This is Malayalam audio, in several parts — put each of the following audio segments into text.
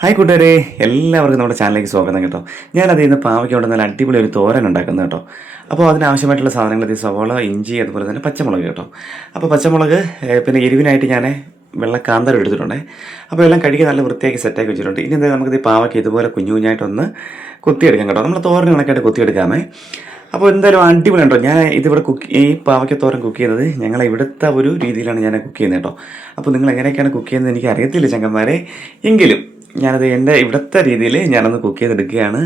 ഹായ് കൂട്ടുകാരെ എല്ലാവർക്കും നമ്മുടെ ചാനലിലേക്ക് സ്വാഗതം കേട്ടോ. ഞാനത് ഇന്ന് പാവയ്ക്ക് കൊണ്ട് നല്ല അടിപൊളി ഒരു തോരൻ ഉണ്ടാക്കുന്നത് കേട്ടോ. അപ്പോൾ അതിനാവശ്യമായിട്ടുള്ള സാധനങ്ങൾ ഇത് സവോള ഇഞ്ചി അതുപോലെ തന്നെ പച്ചമുളക് കേട്ടോ. അപ്പോൾ പച്ചമുളക് പിന്നെ എരിവിനായിട്ട് ഞാൻ വെള്ള കാന്തരം എടുത്തിട്ടുണ്ട്. അപ്പോൾ എല്ലാം കഴുകി നല്ല വൃത്തിയാക്കി സെറ്റാക്കി വെച്ചിട്ടുണ്ട്. ഇനി എന്താ നമുക്കിത് ഈ പാവയ്ക്ക് ഇതുപോലെ കുഞ്ഞു കുഞ്ഞായിട്ടൊന്ന് കുത്തിയെടുക്കാം കേട്ടോ. നമ്മൾ തോരൻ കണക്കായിട്ട് കുത്തിയെടുക്കാമേ. അപ്പോൾ എന്തായാലും അടിപൊളി ഉണ്ടോ? ഞാൻ ഇതിവിടെ കുക്ക് ഈ പാവയ്ക്കത്തോരൻ കുക്ക് ചെയ്യുന്നത് ഞങ്ങളെ ഇവിടുത്തെ ഒരു രീതിയിലാണ് ഞാൻ കുക്ക് ചെയ്യുന്നത് കേട്ടോ. അപ്പോൾ നിങ്ങൾ എങ്ങനെയൊക്കെയാണ് കുക്ക് ചെയ്യുന്നത് എനിക്ക് അറിയത്തില്ല ചങ്കന്മാരെ എങ്കിലും ഞാനത് എന്റെ ഇവിടുത്തെ രീതിയിൽ ഞാനൊന്ന് കുക്ക് ചെയ്തെടുക്കുകയാണ്.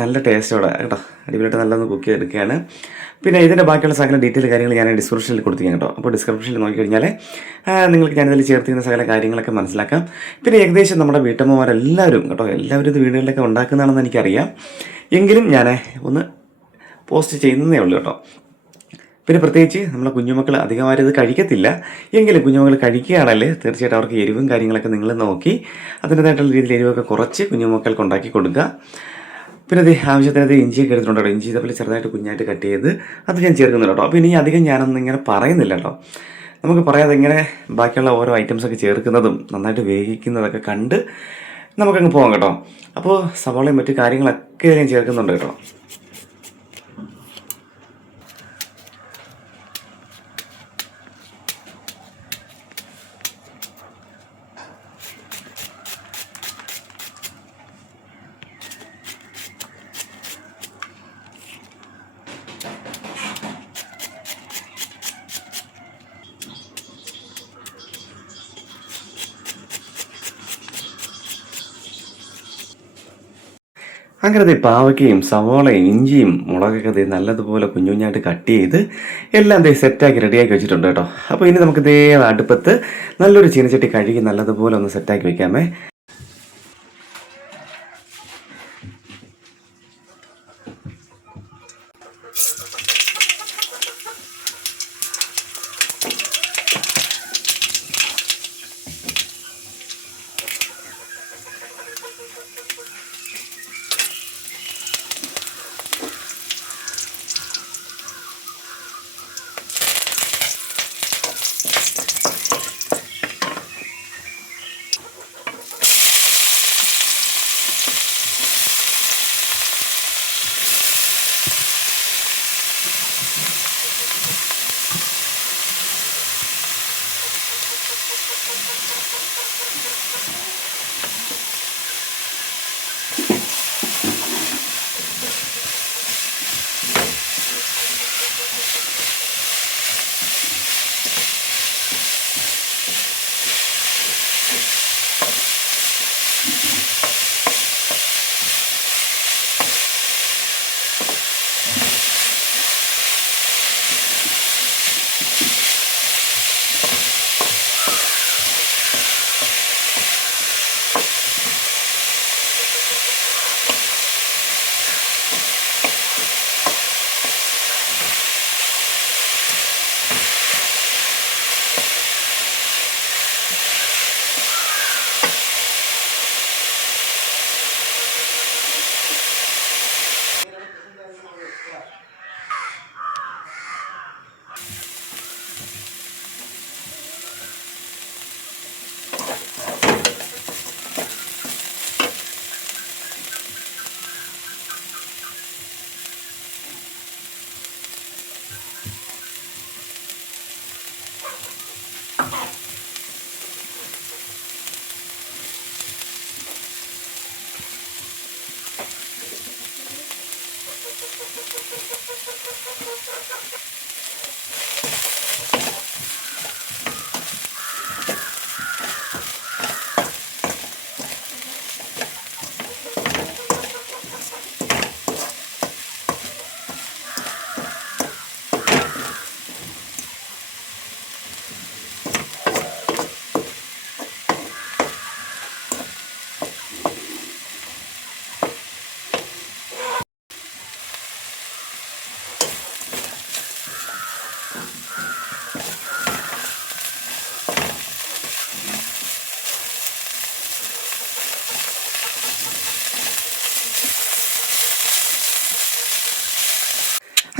നല്ല ടേസ്റ്റോടെ കേട്ടോ. അടിപൊളിയായിട്ട് നല്ലൊന്ന് കുക്ക് ചെയ്തെടുക്കുകയാണ്. പിന്നെ ഇതിന്റെ ബാക്കിയുള്ള സകല ഡീറ്റെയിൽ കാര്യങ്ങൾ ഞാൻ ഡിസ്ക്രിപ്ഷനിൽ കൊടുത്തിരിക്കാം കേട്ടോ. അപ്പോൾ ഡിസ്ക്രിപ്ഷനിൽ നോക്കിക്കഴിഞ്ഞാൽ നിങ്ങൾക്ക് ഞാനിതിൽ ചേർത്തിരുന്ന സകല കാര്യങ്ങളൊക്കെ മനസ്സിലാക്കാം. പിന്നെ ഏകദേശം നമ്മുടെ വീട്ടമ്മമാരെല്ലാവരും കേട്ടോ എല്ലാവരും ഇത് വീടുകളിലൊക്കെ ഉണ്ടാക്കുന്നതാണെന്ന് എനിക്കറിയാം. എങ്കിലും ഞാൻ ഒന്ന് പോസ്റ്റ് ചെയ്യുന്നതേ ഉള്ളൂ കേട്ടോ. പിന്നെ പ്രത്യേകിച്ച് നമ്മളെ കുഞ്ഞുമക്കൾ അധികമായിട്ട് ഇത് കഴിക്കത്തില്ല. എങ്കിലും കുഞ്ഞുമക്കൾ കഴിക്കുകയാണെങ്കിൽ തീർച്ചയായിട്ടും അവർക്ക് എരിവും കാര്യങ്ങളൊക്കെ നിങ്ങൾ നോക്കി അതിന്റെതായിട്ടുള്ള രീതിയിൽ എരിവൊക്കെ കുറച്ച് കുഞ്ഞുമക്കൾക്ക് ഉണ്ടാക്കി കൊടുക്കുക. പിന്നെ അത് ആവശ്യത്തിന് അത് ഇഞ്ചിയൊക്കെ എടുത്തിട്ടുണ്ട് കേട്ടോ. ഇഞ്ചി ഇതേപോലെ ചെറുതായിട്ട് കുഞ്ഞായിട്ട് കട്ട് ചെയ്ത് അത് ഞാൻ ചേർക്കുന്നുണ്ട് കേട്ടോ. അപ്പോൾ ഇനി അധികം ഞാനൊന്നും ഇങ്ങനെ പറയുന്നില്ല കേട്ടോ. നമുക്ക് പറയാതെ ഇങ്ങനെ ബാക്കിയുള്ള ഓരോ ഐറ്റംസൊക്കെ ചേർക്കുന്നതും നന്നായിട്ട് വേവിക്കുന്നതൊക്കെ കണ്ട് നമുക്കങ്ങ് പോകാം കേട്ടോ. അപ്പോൾ സവാളയും മറ്റു കാര്യങ്ങളൊക്കെ ഞാൻ ചേർക്കുന്നുണ്ട് കേട്ടോ. അങ്ങനെ ദേ പാവയ്ക്കയും സവോളയും ഇഞ്ചിയും മുളകൊക്കെ നല്ലതുപോലെ കുഞ്ഞുഞ്ഞായിട്ട് കട്ട് ചെയ്ത് എല്ലാം ദേ സെറ്റാക്കി റെഡിയാക്കി വെച്ചിട്ടുണ്ട് കേട്ടോ. അപ്പോൾ ഇനി നമുക്ക് ദേ അടുപ്പത്ത് നല്ലൊരു ചീനച്ചട്ടി കഴുകി നല്ലതുപോലെ ഒന്ന് സെറ്റാക്കി വെക്കാമേ.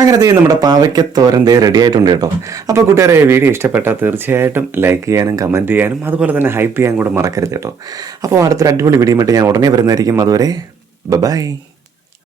അങ്ങനെ ദേ നമ്മുടെ പാവയ്ക്ക തോരൻ ദേ റെഡി ആയിട്ടുണ്ട് കേട്ടോ. അപ്പോൾ കൂട്ടുകാരെ വീഡിയോ ഇഷ്ടപ്പെട്ടാൽ തീർച്ചയായിട്ടും ലൈക്ക് ചെയ്യാനും കമന്റ് ചെയ്യാനും അതുപോലെ തന്നെ ഹൈപ്പ് ചെയ്യാൻ കൂടെ മറക്കരുത് കേട്ടോ. അപ്പോൾ അടുത്തൊരു അടിപൊളി വീഡിയോ ഞാൻ ഉടനെ വരുന്നതായിരിക്കും. അതുവരെ ബൈ